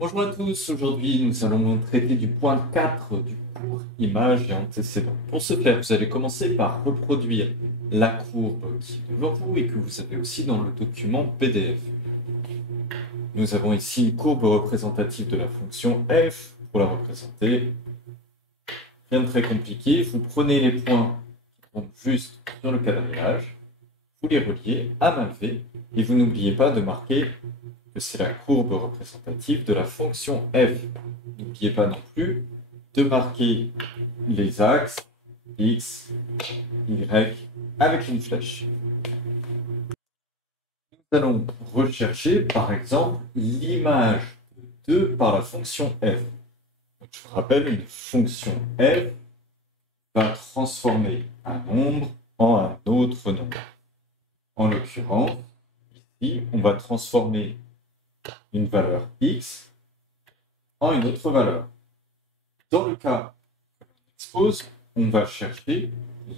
Bonjour à tous, aujourd'hui nous allons traiter du point 4 du cours Images et antécédents. Pour ce faire, vous allez commencer par reproduire la courbe qui est devant vous et que vous avez aussi dans le document PDF. Nous avons ici une courbe représentative de la fonction f. Pour la représenter, rien de très compliqué, vous prenez les points qui tombent juste sur le quadrillage, vous les reliez à main levée et vous n'oubliez pas de marquer que c'est la courbe représentative de la fonction f. N'oubliez pas non plus de marquer les axes x, y avec une flèche. Nous allons rechercher par exemple l'image de 2 par la fonction f. Donc, je vous rappelle, une fonction f va transformer un nombre en un autre nombre. En l'occurrence, ici, on va transformer une valeur x en une autre valeur. Dans le cas que l'on expose, on va chercher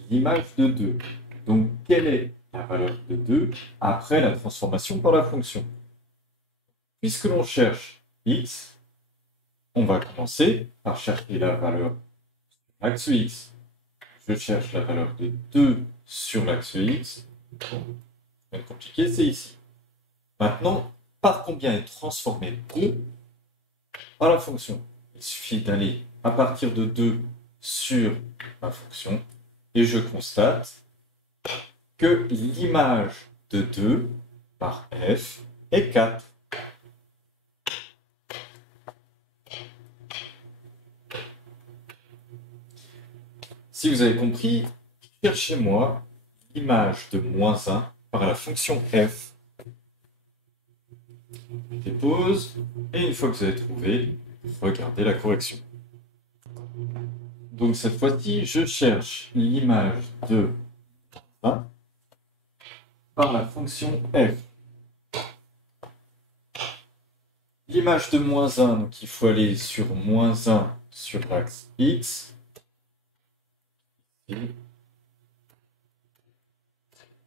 l'image de 2. Donc, quelle est la valeur de 2 après la transformation par la fonction? Puisque l'on cherche x, on va commencer par chercher la valeur sur l'axe x. Je cherche la valeur de 2 sur l'axe x. Bon, rien de compliqué, c'est ici. Maintenant, par combien est transformé 2 par la fonction? Il suffit d'aller à partir de 2 sur ma fonction et je constate que l'image de 2 par f est 4. Si vous avez compris, cherchez-moi l'image de moins 1 par la fonction f. Je dépose, et une fois que vous avez trouvé, regardez la correction. Donc cette fois-ci, je cherche l'image de 1 par la fonction f. L'image de moins 1, donc il faut aller sur moins 1 sur l'axe x. Et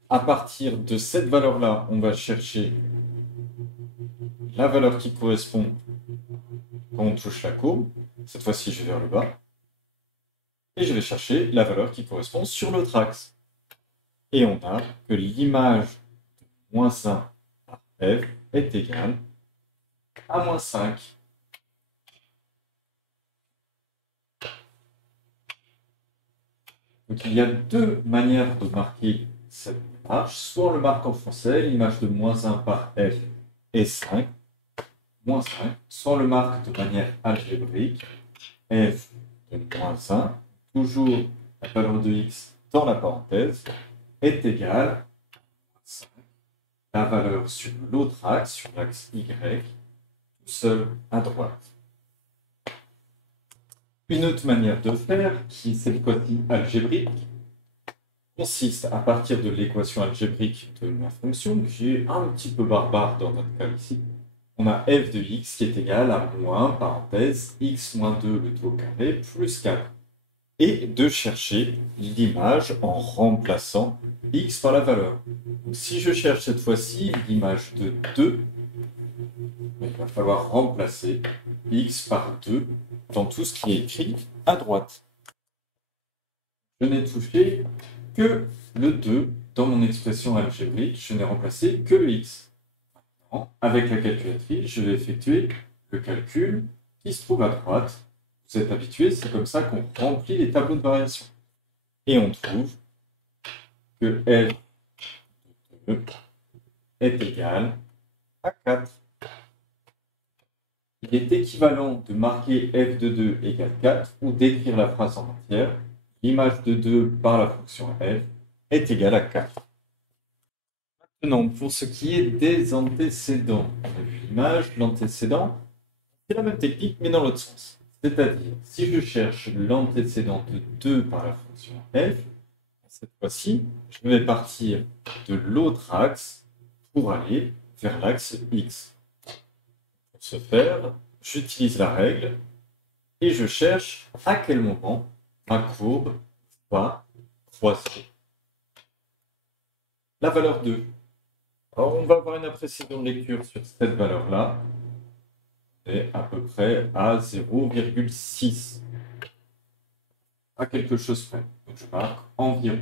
à partir de cette valeur-là, on va chercher la valeur qui correspond quand on touche la courbe. Cette fois-ci, je vais vers le bas. Et je vais chercher la valeur qui correspond sur l'autre axe. Et on a que l'image de moins 1 par f est égale à moins 5. Donc il y a deux manières de marquer cette image. Soit on le marque en français, l'image de moins 1 par f est 5, moins 5. Soit on le marque de manière algébrique, f de moins 1, toujours la valeur de x dans la parenthèse, est égale à 5. La valeur sur l'autre axe, sur l'axe y, tout seul à droite. Une autre manière de faire, qui est cette fois-ci algébrique, consiste à partir de l'équation algébrique de ma fonction, qui est un petit peu barbare dans notre cas ici. On a f de x qui est égal à moins, parenthèse, x moins 2 le tout au carré, plus 4. Et de chercher l'image en remplaçant x par la valeur. Donc, si je cherche cette fois-ci l'image de 2, il va falloir remplacer x par 2 dans tout ce qui est écrit à droite. Je n'ai touché que le 2 dans mon expression algébrique, je n'ai remplacé que le x. Maintenant, avec la calculatrice, je vais effectuer le calcul qui se trouve à droite. Vous êtes habitués, c'est comme ça qu'on remplit les tableaux de variation. Et on trouve que f de 2 est égal à 4. Il est équivalent de marquer f de 2 égale 4 ou d'écrire la phrase en entière. L'image de 2 par la fonction f est égale à 4. Maintenant, pour ce qui est des antécédents, on a vu l'image, l'antécédent, c'est la même technique mais dans l'autre sens. C'est-à-dire, si je cherche l'antécédent de 2 par la fonction f, cette fois-ci, je vais partir de l'autre axe pour aller vers l'axe x. Pour ce faire, j'utilise la règle et je cherche à quel moment ma courbe va croiser la valeur 2. Alors, on va avoir une précision de lecture sur cette valeur-là. Et à peu près à 0,6. À quelque chose près. Donc je marque environ.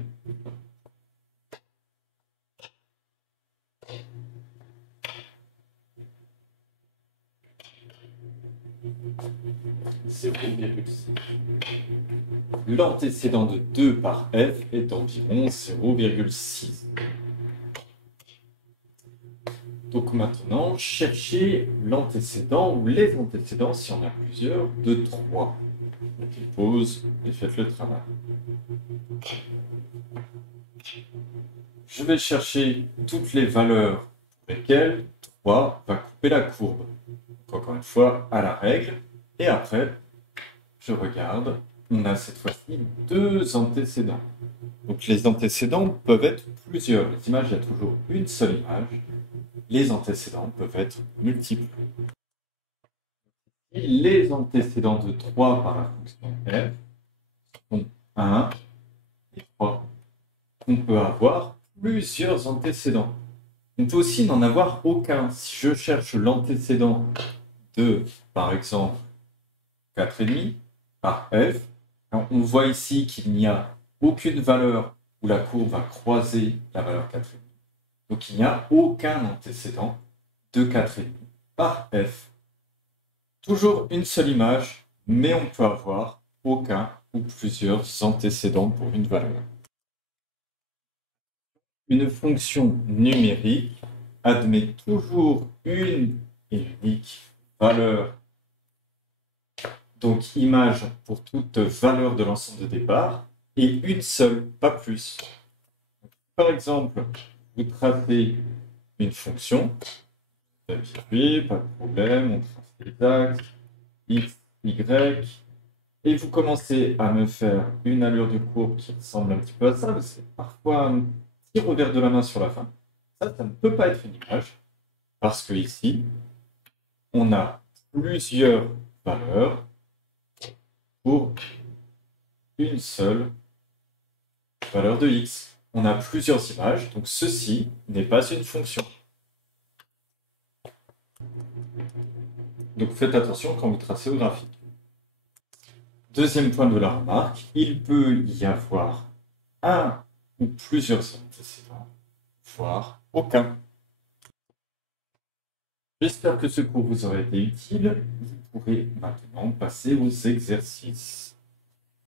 L'antécédent de 2 par f est d'environ 0,6. Donc maintenant, cherchez l'antécédent ou les antécédents, si on a plusieurs, de 3. Pause et faites le travail. Je vais chercher toutes les valeurs pour lesquelles 3 va couper la courbe. Donc encore une fois, à la règle. Et après, je regarde, on a cette fois-ci 2 antécédents. Donc les antécédents peuvent être plusieurs. Les images, il y a toujours une seule image. Les antécédents peuvent être multiples. Les antécédents de 3 par la fonction f sont 1 et 3. On peut avoir plusieurs antécédents. On peut aussi n'en avoir aucun. Si je cherche l'antécédent de, par exemple, 4,5 par f, on voit ici qu'il n'y a aucune valeur où la courbe va croiser la valeur 4,5. Donc il n'y a aucun antécédent de 4,5 par f. Toujours une seule image, mais on peut avoir aucun ou plusieurs antécédents pour une valeur. Une fonction numérique admet toujours une et unique valeur. Donc image pour toute valeur de l'ensemble de départ, et une seule, pas plus. Par exemple, vous tracez une fonction, vérifiez, pas de problème, on trace les axes, x, y, et vous commencez à me faire une allure de courbe qui ressemble un petit peu à ça, mais c'est parfois un petit revers de la main sur la fin. Ça ne peut pas être une image, parce que ici, on a plusieurs valeurs pour une seule valeur de x. On a plusieurs images, donc ceci n'est pas une fonction. Donc faites attention quand vous tracez au graphique. Deuxième point de la remarque, il peut y avoir un ou plusieurs antécédents, voire aucun. J'espère que ce cours vous aura été utile. Vous pourrez maintenant passer aux exercices.